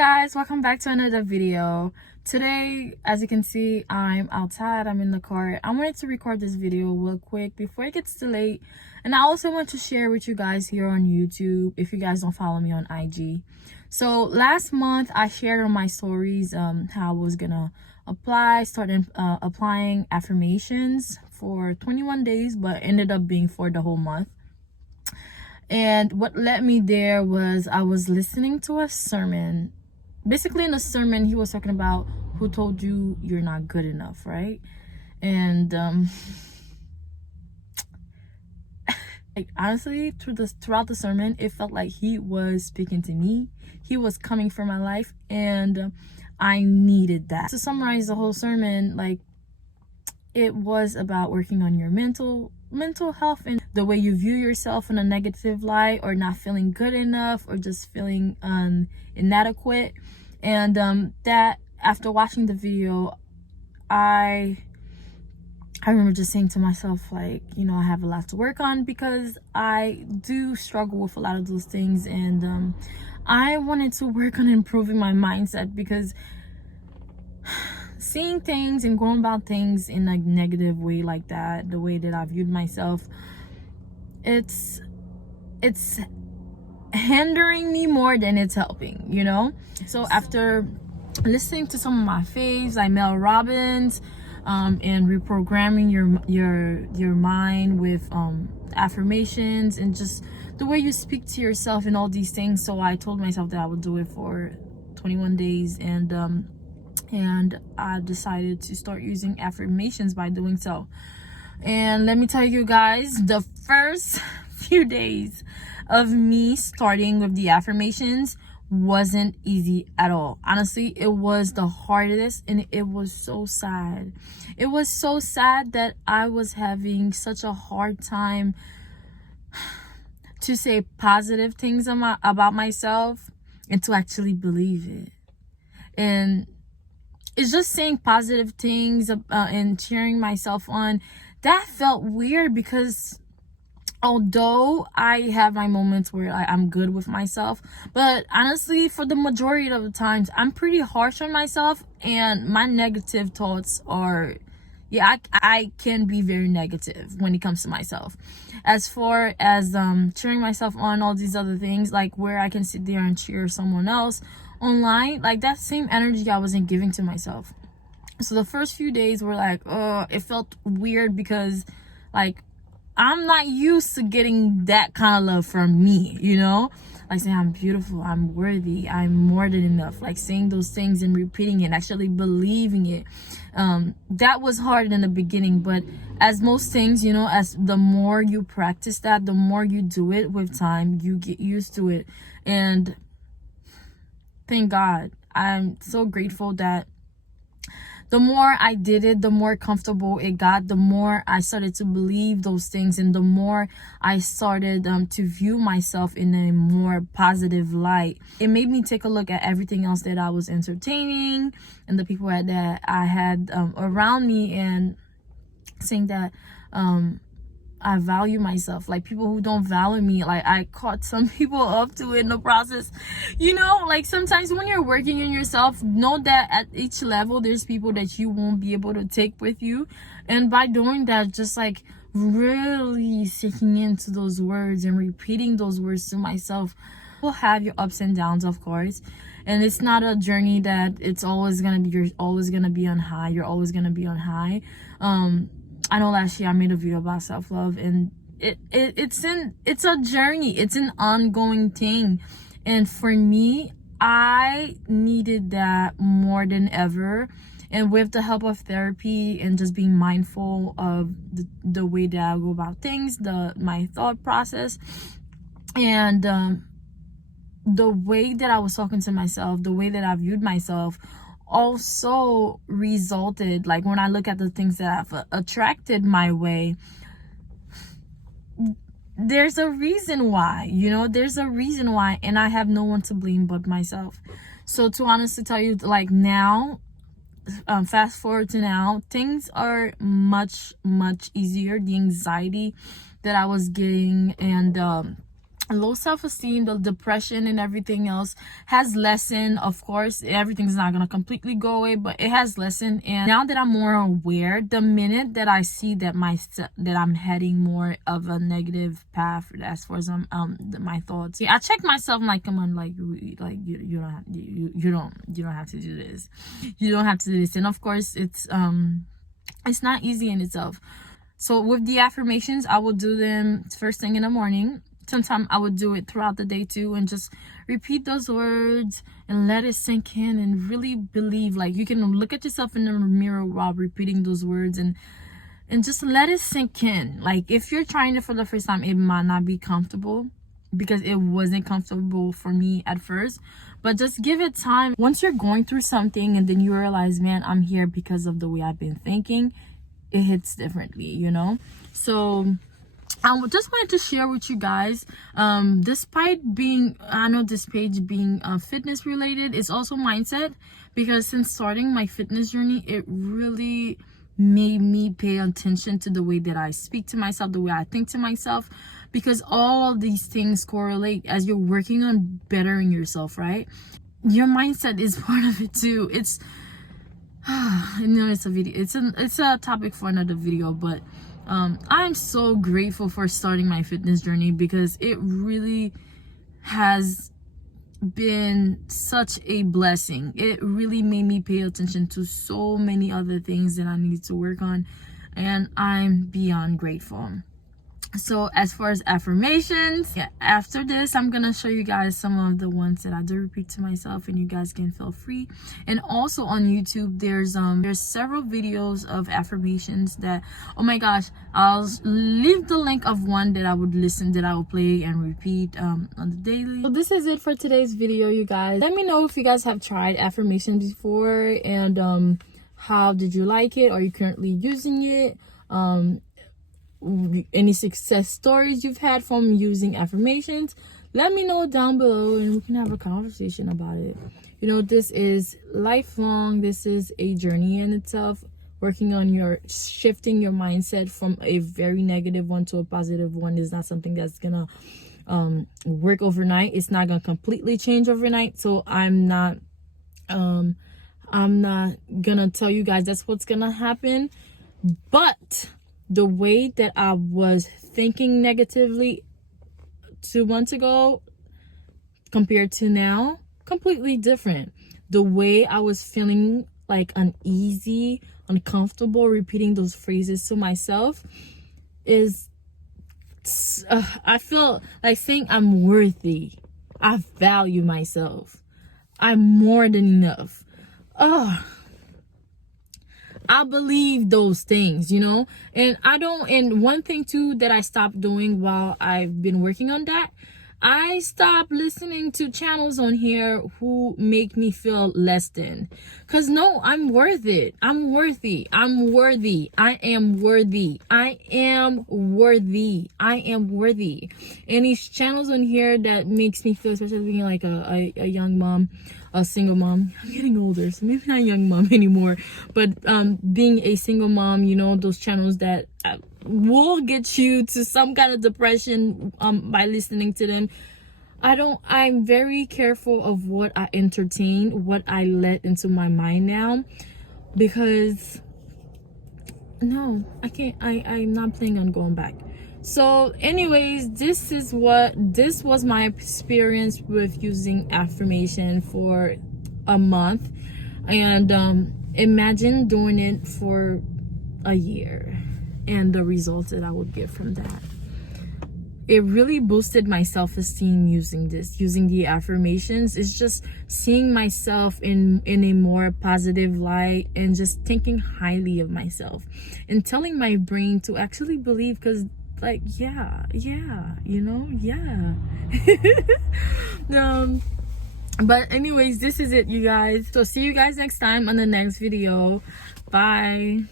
Guys, welcome back to another video. Today, as you can see, I'm outside. I'm in the car. I wanted to record this video real quick before it gets too late, and I also want to share with you guys here on YouTube if you guys don't follow me on IG. So last month I shared on my stories how I was gonna started applying affirmations for 21 days, but ended up being for the whole month. And what led me there was I was listening to a sermon. Basically, in the sermon, he was talking about who told you you're not good enough, right? And like, honestly, throughout the sermon, it felt like he was speaking to me. He was coming for my life, and I needed that. To summarize the whole sermon, like, it was about working on your mental health and the way you view yourself in a negative light, or not feeling good enough, or just feeling inadequate. And that after watching the video, I remember just saying to myself, like, you know, I have a lot to work on, because I do struggle with a lot of those things. And I wanted to work on improving my mindset, because seeing things and going about things in a negative way like that, the way that I viewed myself, it's hindering me more than it's helping, you know? So after listening to some of my faves like Mel Robbins, and reprogramming your mind with affirmations, and just the way you speak to yourself and all these things, so I told myself that I would do it for 21 days, and I decided to start using affirmations by doing so. And let me tell you guys, the first few days of me starting with the affirmations wasn't easy at all. Honestly, it was the hardest, and it was so sad. It was so sad that I was having such a hard time to say positive things about myself and to actually believe it. And it's just saying positive things and cheering myself on. That felt weird, because although I have my moments where I'm good with myself, but honestly, for the majority of the times, I'm pretty harsh on myself, and my negative thoughts are, yeah, I can be very negative when it comes to myself. As far as cheering myself on, all these other things, like where I can sit there and cheer someone else online, like that same energy I wasn't giving to myself. So the first few days were like, it felt weird, because like I'm not used to getting that kind of love from me, you know? Like saying I'm beautiful, I'm worthy, I'm more than enough. Like saying those things and repeating it, actually believing it. That was hard in the beginning, but as most things, you know, as the more you practice that, the more you do it with time, you get used to it. And thank God, I'm so grateful that the more I did it, the more comfortable it got, the more I started to believe those things, and the more I started to view myself in a more positive light. It made me take a look at everything else that I was entertaining, and the people that I had around me, and saying that I value myself. Like, people who don't value me, like, I caught some people up to it in the process. You know, like, sometimes when you're working on yourself, know that at each level there's people that you won't be able to take with you. And by doing that, just like really sinking into those words and repeating those words to myself, will have your ups and downs, of course. And it's not a journey that it's always gonna be, you're always gonna be on high, you're always gonna be on high. I know last year I made a video about self-love, and it's a journey. It's an ongoing thing. And for me, I needed that more than ever. And with the help of therapy and just being mindful of the way that I go about things, my thought process, and the way that I was talking to myself, the way that I viewed myself, also resulted, like, when I look at the things that I've attracted my way, there's a reason why, you know, there's a reason why, and I have no one to blame but myself. So to honestly tell you, like, now, fast forward to now, things are much easier. The anxiety that I was getting, and low self-esteem, the depression and everything else has lessened. Of course, everything's not gonna completely go away, but it has lessened. And now that I'm more aware, the minute that I see that that I'm heading more of a negative path as far as my thoughts, I check myself. I'm like, come on, like you don't have, you don't have to do this. You don't have to do this. And of course, it's not easy in itself. So with the affirmations, I will do them first thing in the morning. Sometimes I would do it throughout the day too, and just repeat those words and let it sink in and really believe. Like, you can look at yourself in the mirror while repeating those words and just let it sink in. Like, if you're trying it for the first time, it might not be comfortable, because it wasn't comfortable for me at first, but just give it time. Once you're going through something and then you realize, man, I'm here because of the way I've been thinking, it hits differently, you know? So I just wanted to share with you guys, despite being, I know this page being fitness related, it's also mindset, because since starting my fitness journey, it really made me pay attention to the way that I speak to myself, the way I think to myself, because all of these things correlate as you're working on bettering yourself, right? Your mindset is part of it too. It's I know it's a video, it's a topic for another video, but I'm so grateful for starting my fitness journey, because it really has been such a blessing. It really made me pay attention to so many other things that I need to work on, and I'm beyond grateful. So as far as affirmations, yeah, after this I'm gonna show you guys some of the ones that I do repeat to myself, and you guys can feel free. And also on YouTube, there's several videos of affirmations that, oh my gosh, I'll leave the link of one that I would play and repeat on the daily. So this is it for today's video, you guys. Let me know if you guys have tried affirmations before, and how did you like it? Are you currently using it? Any success stories you've had from using affirmations, let me know down below, and we can have a conversation about it. You know, this is lifelong. This is a journey in itself, working on shifting your mindset from a very negative one to a positive one is not something that's gonna work overnight. It's not gonna completely change overnight. So I'm not gonna tell you guys that's what's gonna happen, but the way that I was thinking negatively 2 months ago compared to now, completely different. The way I was feeling like uneasy, uncomfortable, repeating those phrases to myself is, I feel like saying I'm worthy. I value myself. I'm more than enough. I believe those things, you know, and one thing too that I stopped doing while I've been working on that, I stopped listening to channels on here who make me feel less than. Cause no, I'm worth it. I'm worthy. I'm worthy. I am worthy. I am worthy. I am worthy. And these channels on here that makes me feel, especially being like a young mom, a single mom. I'm getting older, so maybe not a young mom anymore, but being a single mom, you know, those channels that will get you to some kind of depression by listening to them. I'm very careful of what I entertain, what I let into my mind now, because no, I can't, I'm not planning on going back. So anyways, this was my experience with using affirmation for a month, and imagine doing it for a year and the results that I would get from that. It really boosted my self-esteem using the affirmations. It's just seeing myself in a more positive light, and just thinking highly of myself, and telling my brain to actually believe, because like, yeah, you know, yeah. But anyways, this is it, you guys. So see you guys next time on the next video. Bye.